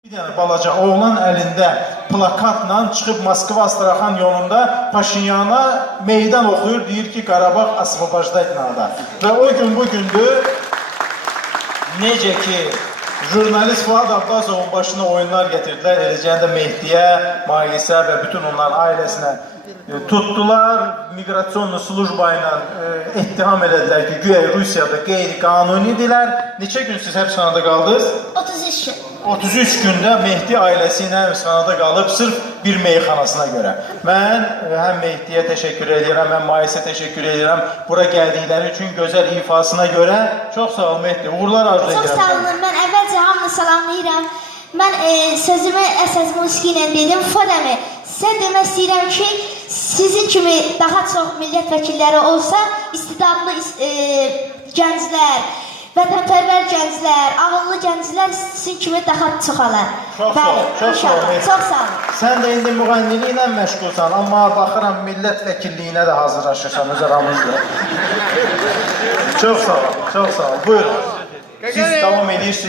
Bir dənə balaca oğlan əlində plakatla çıxıb Moskva-Astrakhan yolunda Paşinyana meydan oxuyur, deyir ki, Qarabağ asfaltlaşdaydı nada. Və o gün bugündür, necə ki, jurnalist Fuad Abbasovun başına oyunlar getirdilər, eləcə də Mehdiyə, Maisə və bütün onların ailəsinə tutdular, miqrasyon slujba ilə ittiham elədilər ki, güya Rusiyada qeyri-qanunidirlər. Neçə gün siz həbsxanada qaldınız? 33 gün. 33 gündə Mehdi ailəsi ilə həbsxanada qalıb sırf bir meyxanasına görə. Mən həm Mehdiyə təşəkkür edirəm, həm Maisə təşəkkür edirəm. Bura gəldikləri üçün gözəl ifasına görə. Çox sağ ol Mehdi, uğurlar arzu edirəm. Çox sağ olun, mən əvvəlcə hamını salamlayıram. Mən sözümü əsas musiqi ilə dedim. Fadəmi, sizə demək istəyirəm ki, sizin kimi daha çox millət vəkilləri olsa, istidadlı gənclər, vətənpərvər gənclər, ağıllı gənclər sizin kimi daha çoxalar. Çox sağ ol, çox sağ ol. Çox sağ ol. Sən də indi müğənniliklə məşğulsan, amma baxıram millət vəkilliyinə də hazırlaşırsan öz aramızda. Çox sağ ol, çox sağ ol. Buyurun. Siz davam edirsiniz.